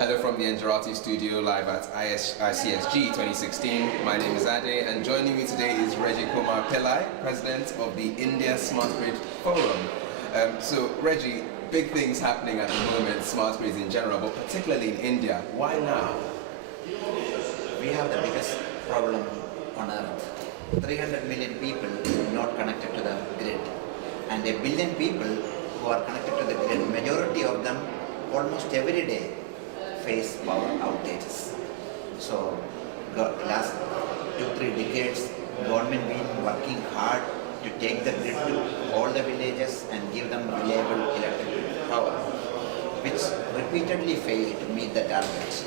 Hello from the Energati studio live at ISGC 2016. My name is Ade, and joining me today is Reji Kumar Pillai, President of the India Smart Grid Forum. So Reji, big things happening at the moment, smart grids in general, but particularly in India. Why now? We have the biggest problem on earth. 300 million people not connected to the grid, and 1 billion people who are connected to the grid. Majority of them almost every day face power outages. So last 2-3 decades, government been working hard to take the grid to all the villages and give them reliable electric power, which repeatedly failed to meet the targets.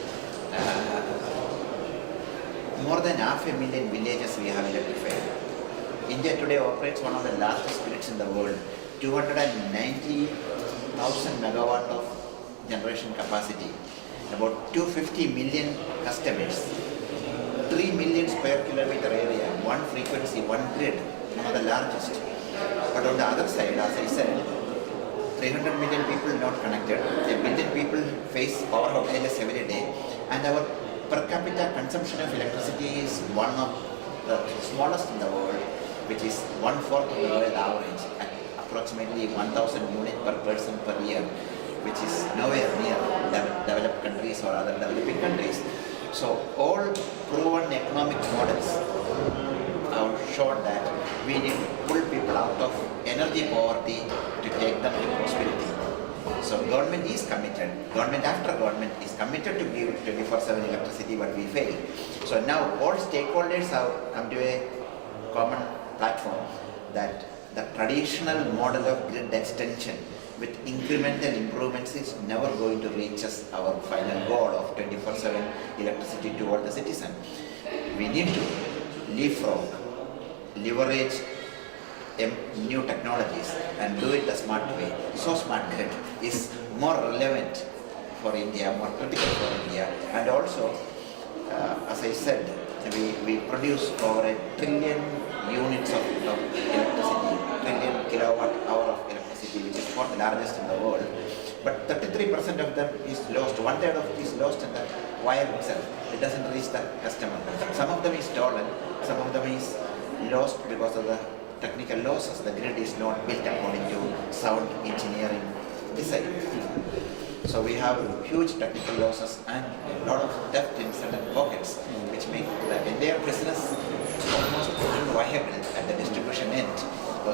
More than 500,000 villages we have electrified. India today operates one of the largest grids in the world, 290,000 megawatt of generation capacity, about 250 million customers, 3 million square kilometer area, one frequency, one grid, one of the largest. But on the other side, as I said, 300 million people not connected, 1 billion people face power outages every day, and our per capita consumption of electricity is one of the smallest in the world, which is 1/4 of the world average, at approximately 1,000 units per person per year, which is nowhere near developed countries or other developing countries. So all proven economic models have shown that we need to pull people out of energy poverty to take them to prosperity. So government is committed, government after government is committed to give 24/7 electricity, but we fail. So now all stakeholders have come to a common platform that the traditional model of grid extension with incremental improvements is never going to reach us our final goal of 24/7 electricity to all the citizens. We need to leapfrog, leverage new technologies and do it the smart way. So smart grid is more relevant for India, more critical for India, and also, as I said, we produce over 1 trillion units of electricity, trillion kilowatt hour of electricity, which is not the largest in the world. But 33% of them is lost. 1/3 of it is lost in the wire itself. It doesn't reach the customer. Some of them is stolen. Some of them is lost because of the technical losses. The grid is not built according to sound engineering design. So we have huge technical losses and a lot of theft in certain pockets, which make the entire business almost unviable at the distribution end.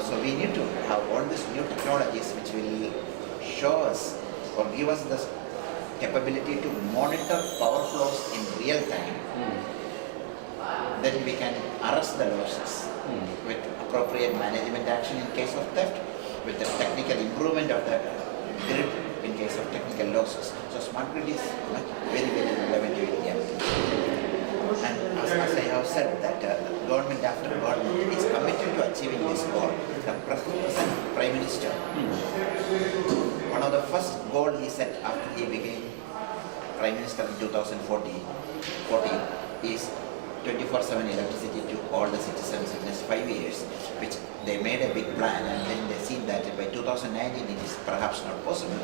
So we need to have all these new technologies which will show us or give us the capability to monitor power flows in real time. Then we can arrest the losses with appropriate management action in case of theft, with the technical improvement of the grid in case of technical losses. So smart grid is very, very relevant to India. And as I have said that government after government is committed to achieving this goal. The present Prime Minister, one of the first goals he set after he became Prime Minister in 2014 is 24/7 electricity to all the citizens in just 5 years, which they made a big plan, and then they seen that by 2019 it is perhaps not possible.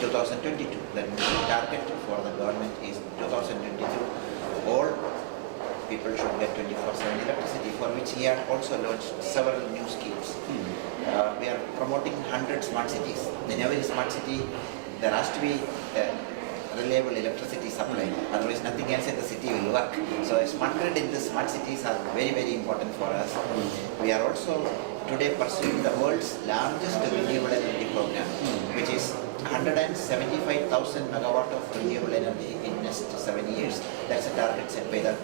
2022, the new target for the government is 2022. All people should get 24/7 electricity, for which he had also launched several new schemes. We are promoting 100 smart cities. In every smart city, there has to be reliable electricity supply, otherwise nothing else in the city will work. So smart grid in the smart cities are very, very important for us. We are also today pursuing the world's largest renewable energy program, which is 175,000 megawatt of renewable energy in next 7 years. That's a target set by the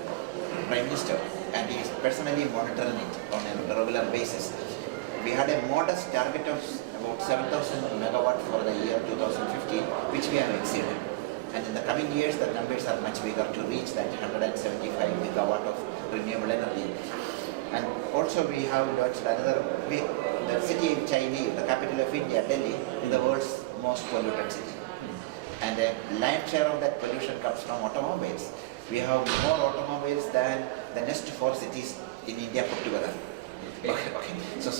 Prime Minister, and he is personally monitoring it on a regular basis. We had a modest target of about 7,000 megawatt for the year 2015, which we have exceeded. And in the coming years, the numbers are much bigger to reach that 175 megawatt of renewable energy. And also we have launched another, the city of China, the capital of India, Delhi, is the world's most polluted city. And the lion's share of that pollution comes from automobiles. We have more automobiles than the next 4 cities in India put together. Okay. So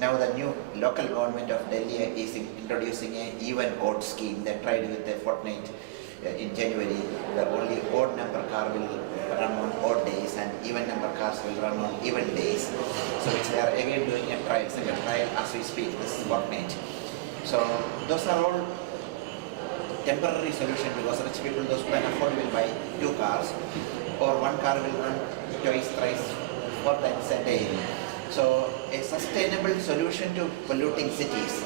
now the new local government of Delhi is introducing a even odd scheme. They tried with a fortnight in January, the only odd number car will run on odd days and even number cars will run on even days. So which they are again doing a trial, second trial as we speak, this is workmate. So those are all temporary solution because rich people, those who can afford, will buy 2 cars, or 1 car will run twice, thrice, 4 times a day. So a sustainable solution to polluting cities,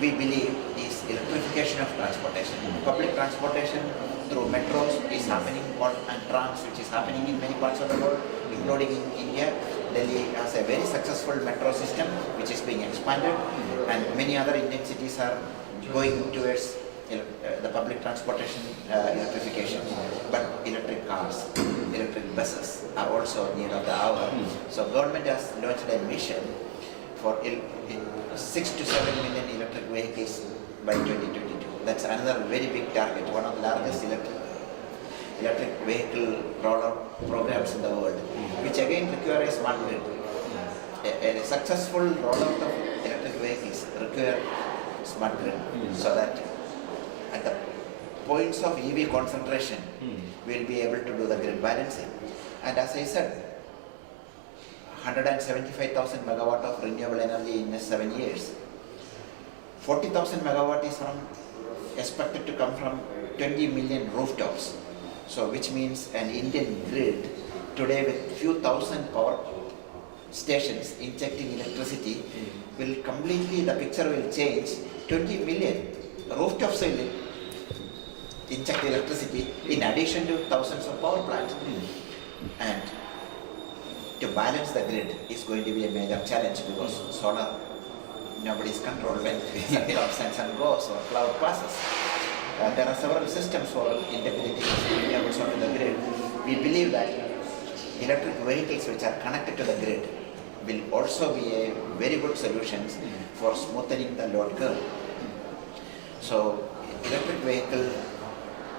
we believe, is electrification of transportation. Public transportation through metros is happening, and trams, which is happening in many parts of the world, including in India. Delhi has a very successful metro system which is being expanded, and many other Indian cities are going towards the public transportation electrification. But electric cars, electric buses are also need of the hour. So government has launched a mission for 6 to 7 million electric vehicles by 2022. That's another very big target, one of the largest electric vehicle rollout programs in the world, which again require a smart grid. A successful rollout of electric vehicles require smart grid, so that at the points of EV concentration, we'll be able to do the grid balancing. And as I said, 175,000 megawatt of renewable energy in 7 years. 40,000 megawatt is expected to come from 20 million rooftops. So which means an Indian grid today with few thousand power stations injecting electricity will completely, the picture will change. 20 million rooftops will inject electricity in addition to thousands of power plants. And to balance the grid is going to be a major challenge because solar, nobody's control when sun goes or cloud passes. There are several systems for integrating renewables onto the grid. We believe that electric vehicles which are connected to the grid will also be a very good solution for smoothing the load curve. So electric vehicle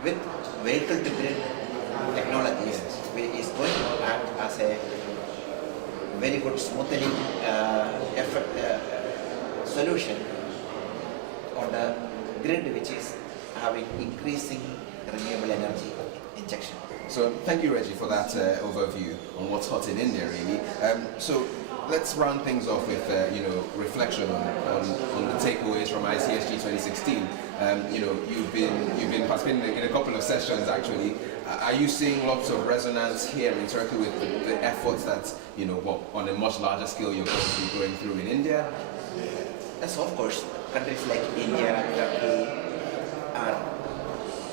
with vehicle to grid technologies is going to act as a very good smoothing solution on the grid, which is having increasing renewable energy injection. So thank you, Reji, for that overview on what's hot in India, really. So let's round things off with reflection on the takeaways from ICSG 2016. You've been participating in a couple of sessions actually. Are you seeing lots of resonance here in Turkey with the efforts that on a much larger scale you're going to be going through in India? Yes, of course. Countries like India, Turkey are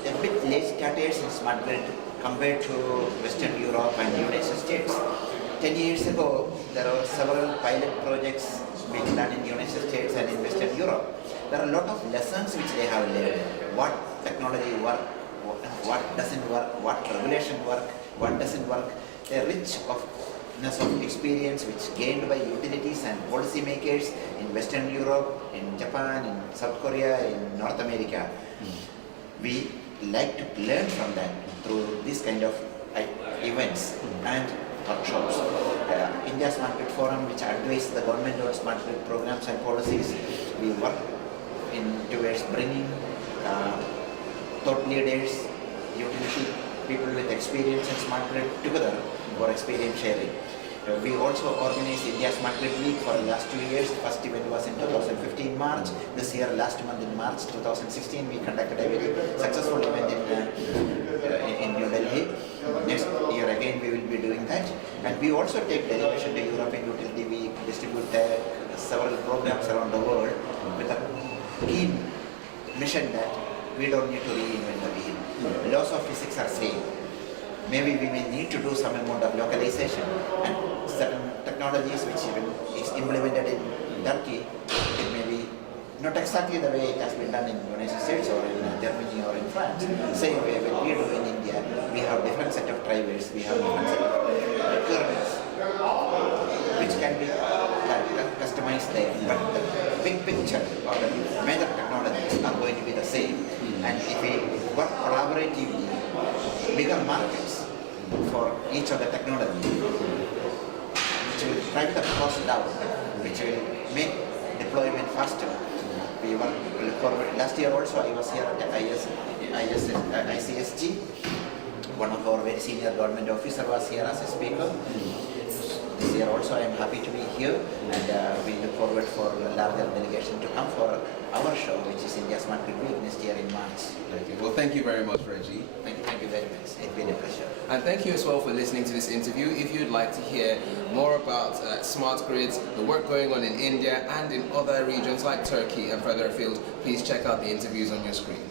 a bit late starters in smart grid compared to Western Europe and United States. 10 years ago, there were several pilot projects being done in the United States and in Western Europe. There are a lot of lessons which they have learned. What technology works, what doesn't work, what regulation work, what doesn't work. They're rich of experience which gained by utilities and policymakers in Western Europe, in Japan, in South Korea, in North America. We like to learn from them through this kind of events and workshops. India Smart Grid Forum, which advises the government on smart grid programs and policies, we work towards bringing thought leaders, utility people with experience in smart grid together for experience sharing. We also organized India Smart Grid Week for the last 2 years. First event was in 2015 March. This year, last month in March 2016, we conducted a very successful event in New Delhi. Next year again we will be doing that. And we also take delegation to European Utility Week, distribute several programs around the world with a key mission that we don't need to reinvent the wheel. Laws of physics are same. Maybe we may need to do some amount of localization, and certain technologies which is implemented in Turkey, it may be not exactly the way it has been done in the United States or in Germany or in France. Same way when we do in India, we have different set of drivers, we have different set of requirements which can be customized there. But the big picture or the major technologies are going to be the same. And if we work collaboratively, bigger markets for each of the technology, which will drive the cost down, which will make deployment faster. We worked last year year also I was here at ICSG. One of our very senior government officer was here as a speaker. This year also I am happy to be here, and we look forward for a larger delegation to come for our show, which is India Smart Grid Week next year in March. Okay. Well, thank you very much, Reji. Thank you very much. It's been a pleasure. And thank you as well for listening to this interview. If you'd like to hear more about smart grids, the work going on in India and in other regions like Turkey and further afield, please check out the interviews on your screen.